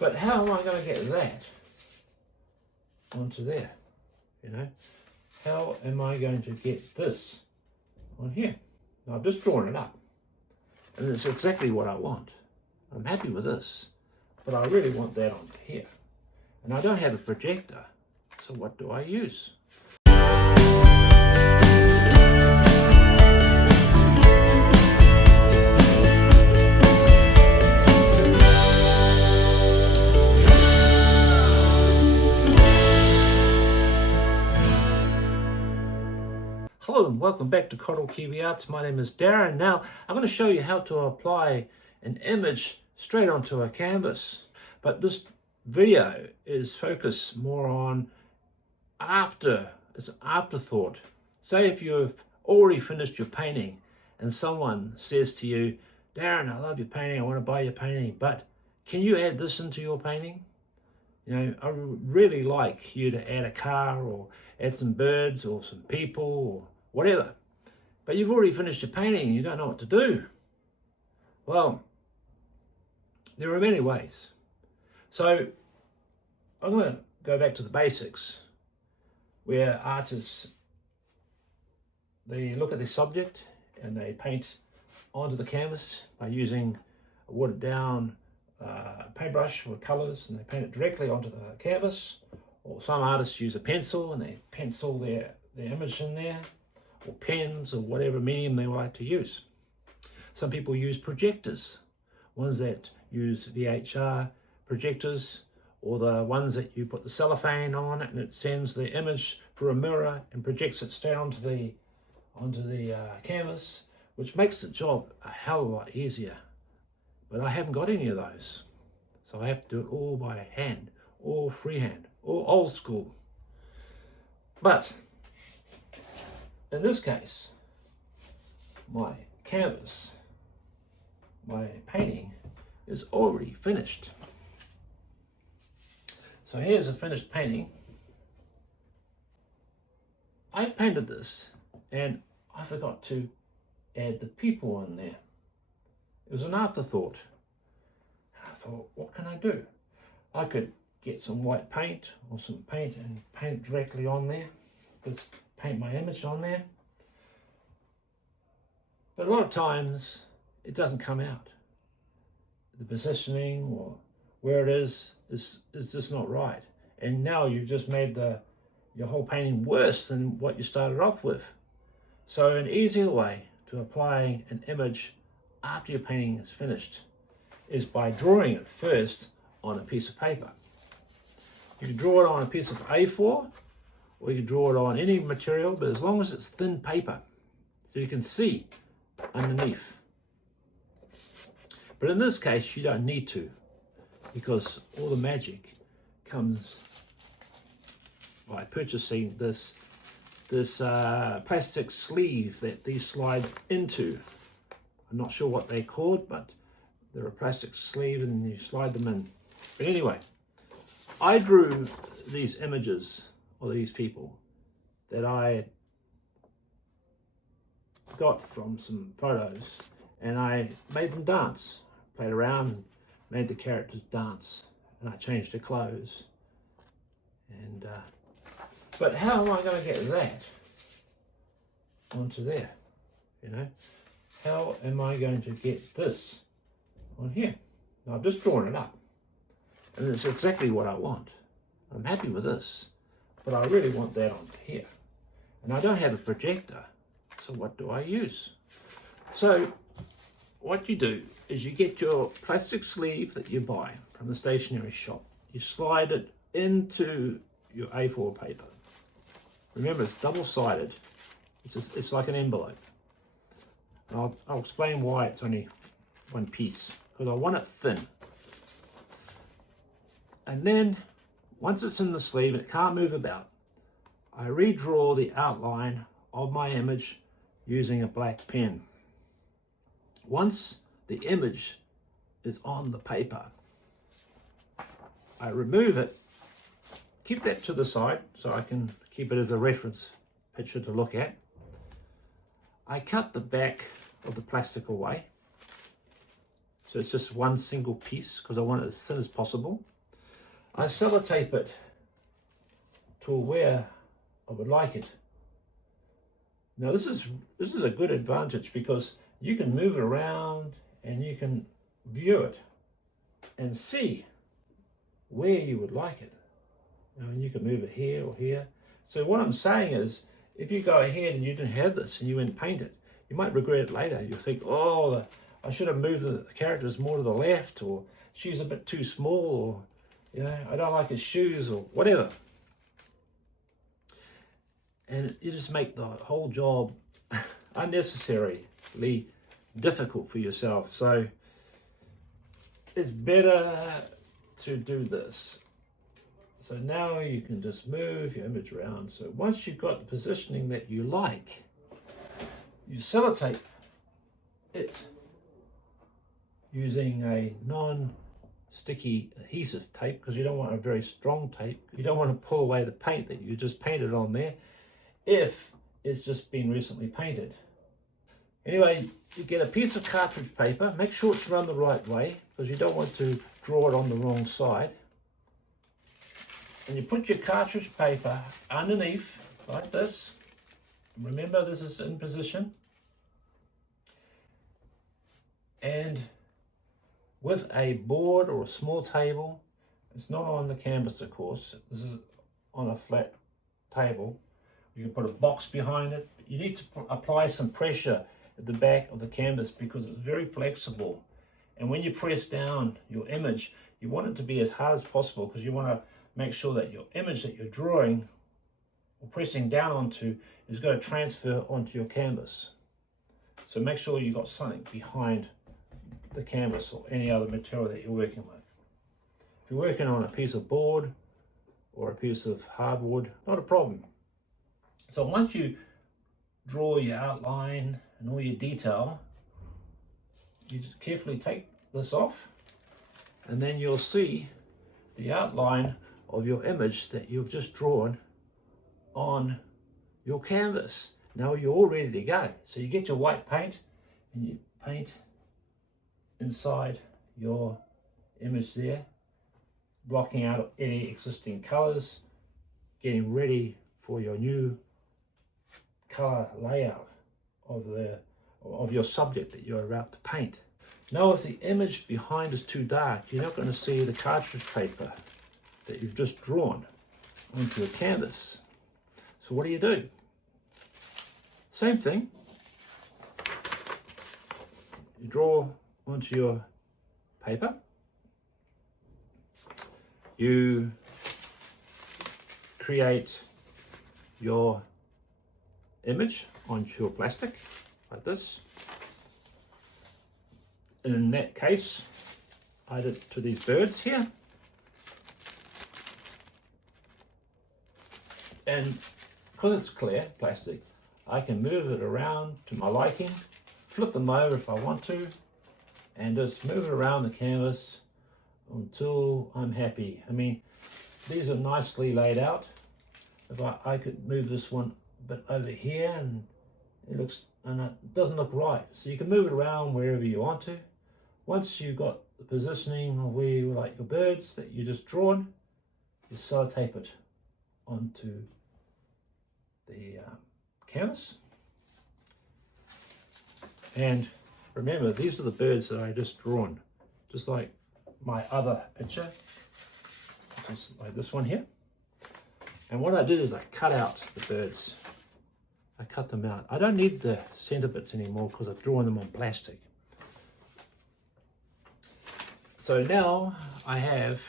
But how am I going to get that onto there? How am I going to get this on here? Now, I've just drawn it up, and it's exactly what I want. I'm happy with this, but I really want that onto here. And I don't have a projector, so what do I use? Hello and welcome back to Coral Kiwi Arts. My name is Darren. Now I'm going to show you how to apply an image straight onto a canvas. But this video is focused more on it's an afterthought. Say if you've already finished your painting and someone says to you, Darren, I love your painting, I want to buy your painting, but can you add this into your painting? I would really like you to add a car or add some birds or some people or whatever. But you've already finished your painting and you don't know what to do. Well, there are many ways. So I'm going to go back to the basics, where artists, they look at their subject and they paint onto the canvas by using a watered down paintbrush with colours, and they paint it directly onto the canvas. Or some artists use a pencil and they pencil their image in there, or pens, or whatever medium they like to use. Some people use projectors, ones that use VHR projectors, or the ones that you put the cellophane on it and it sends the image through a mirror and projects it straight onto the canvas, which makes the job a hell of a lot easier. But I haven't got any of those, so I have to do it all by hand, all freehand, all old school. But in this case, my canvas, my painting is already finished. So here's a finished painting. I painted this and I forgot to add the people in there. It was an afterthought. I thought, what can I do? I could get some white paint or some paint and paint directly on there. Just paint my image on there. But a lot of times it doesn't come out. The positioning or where it is just not right. And now you've just made your whole painting worse than what you started off with. So an easier way to apply an image after your painting is finished is by drawing it first on a piece of paper. You can draw it on a piece of A4, or you can draw it on any material, but as long as it's thin paper, so you can see underneath. But in this case, you don't need to, because all the magic comes by purchasing this plastic sleeve that these slide into. I'm not sure what they're called, but they're a plastic sleeve and you slide them in. But anyway, I drew these images of these people that I got from some photos, and I made them dance. Played around and made the characters dance, and I changed their clothes. And but how am I going to get that onto there? How am I going to get this on here? Now, I've just drawn it up, and it's exactly what I want. I'm happy with this, but I really want that onto here. And I don't have a projector, so what do I use? So what you do is you get your plastic sleeve that you buy from the stationery shop. You slide it into your A4 paper. Remember, it's double-sided. It's like an envelope. And I'll explain why it's only one piece, because I want it thin. And then, once it's in the sleeve and it can't move about, I redraw the outline of my image using a black pen. Once the image is on the paper, I remove it, keep that to the side so I can keep it as a reference picture to look at. I cut the back of the plastic away, So it's just one single piece because I want it as thin as possible. I sellotape it to where I would like it. Now this is a good advantage because you can move it around and you can view it and see where you would like it. I mean, you can move it here or here. So what I'm saying is, if you go ahead and you didn't have this and you went and paint it, you might regret it later. You'll think, oh, I should have moved the characters more to the left, or she's a bit too small, or I don't like his shoes, or whatever. And you just make the whole job unnecessarily difficult for yourself. So it's better to do this. So now you can just move your image around. So once you've got the positioning that you like, you sellotape it using a non-sticky adhesive tape, because you don't want a very strong tape. You don't want to pull away the paint that you just painted on there if it's just been recently painted. Anyway, you get a piece of cartridge paper. Make sure it's run the right way, because you don't want to draw it on the wrong side. And you put your cartridge paper underneath like this. Remember, this is in position. And with a board or a small table, it's not on the canvas, of course, this is on a flat table. You can put a box behind it. You need to apply some pressure at the back of the canvas because it's very flexible. And when you press down your image, you want it to be as hard as possible, because you want to make sure that your image that you're drawing or pressing down onto is going to transfer onto your canvas. So make sure you've got something behind the canvas or any other material that you're working with. If you're working on a piece of board or a piece of hardwood, not a problem. So once you draw your outline and all your detail, you just carefully take this off, and then you'll see the outline of your image that you've just drawn on your canvas. Now you're all ready to go. So you get your white paint and you paint inside your image there, blocking out any existing colors, getting ready for your new color layout of your subject that you're about to paint. Now if the image behind is too dark, you're not going to see the cartridge paper that you've just drawn onto your canvas. So what do? Same thing. You draw onto your paper. You create your image onto your plastic like this. And in that case, I did it to these birds here. And because it's clear plastic, I can move it around to my liking, flip them over if I want to, and just move it around the canvas until I'm happy. I mean, these are nicely laid out. If I could move this one a bit over here, and it doesn't look right. So you can move it around wherever you want to. Once you've got the positioning of where you like your birds that you just drawn, you sellotape it onto the canvas. And remember, these are the birds that I just drawn, just like my other picture, just like this one here. And what I did is I cut out the birds. I cut them out. I don't need the center bits anymore because I've drawn them on plastic. So now I have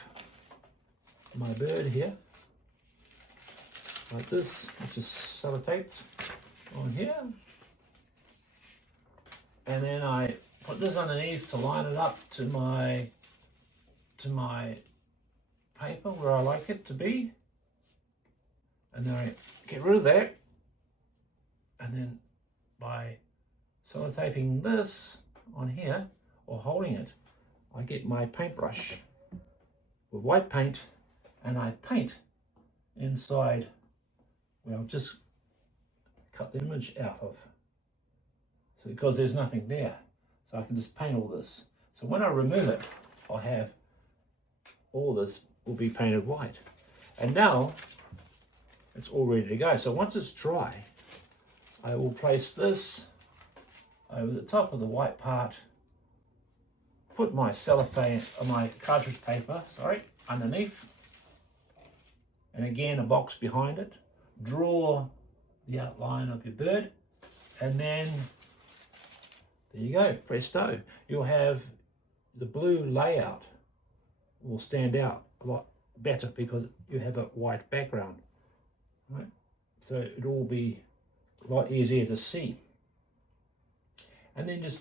my bird here, like this, which is sellotaped on here. And then I put this underneath to line it up to my paper where I like it to be. And then I get rid of that. And then by sellotaping this on here, or holding it, I get my paintbrush with white paint, and I paint inside where I've just cut the image out of. So because there's nothing there, so I can just paint all this. So when I remove it, I'll have all this will be painted white. And now it's all ready to go. So once it's dry, I will place this over the top of the white part, put my cellophane, my cartridge paper, underneath, and again a box behind it. Draw the outline of your bird, and then there you go, presto. You'll have the blue layout will stand out a lot better because you have a white background, right? So it'll all be a lot easier to see. And then just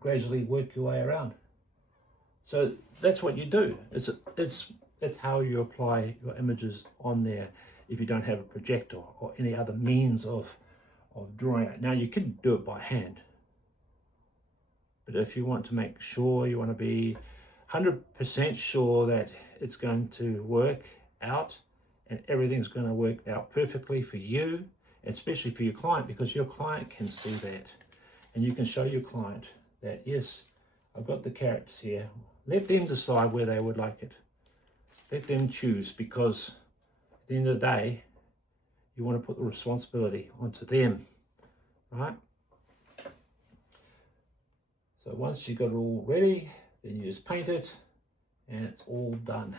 gradually work your way around. So that's what you do. It's how you apply your images on there if you don't have a projector or any other means of drawing it. Now you can do it by hand, but if you want to make sure, you want to be 100% sure that it's going to work out and everything's going to work out perfectly for you, and especially for your client, because your client can see that and you can show your client that, yes, I've got the characters here. Let them decide where they would like it. Let them choose, because at the end of the day, you want to put the responsibility onto them, right? So once you've got it all ready, then you just paint it and it's all done.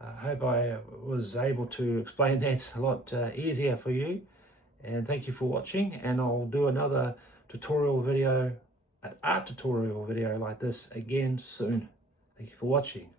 I hope I was able to explain that a lot easier for you, and thank you for watching, and I'll do another tutorial video, an art tutorial video like this again soon. Thank you for watching.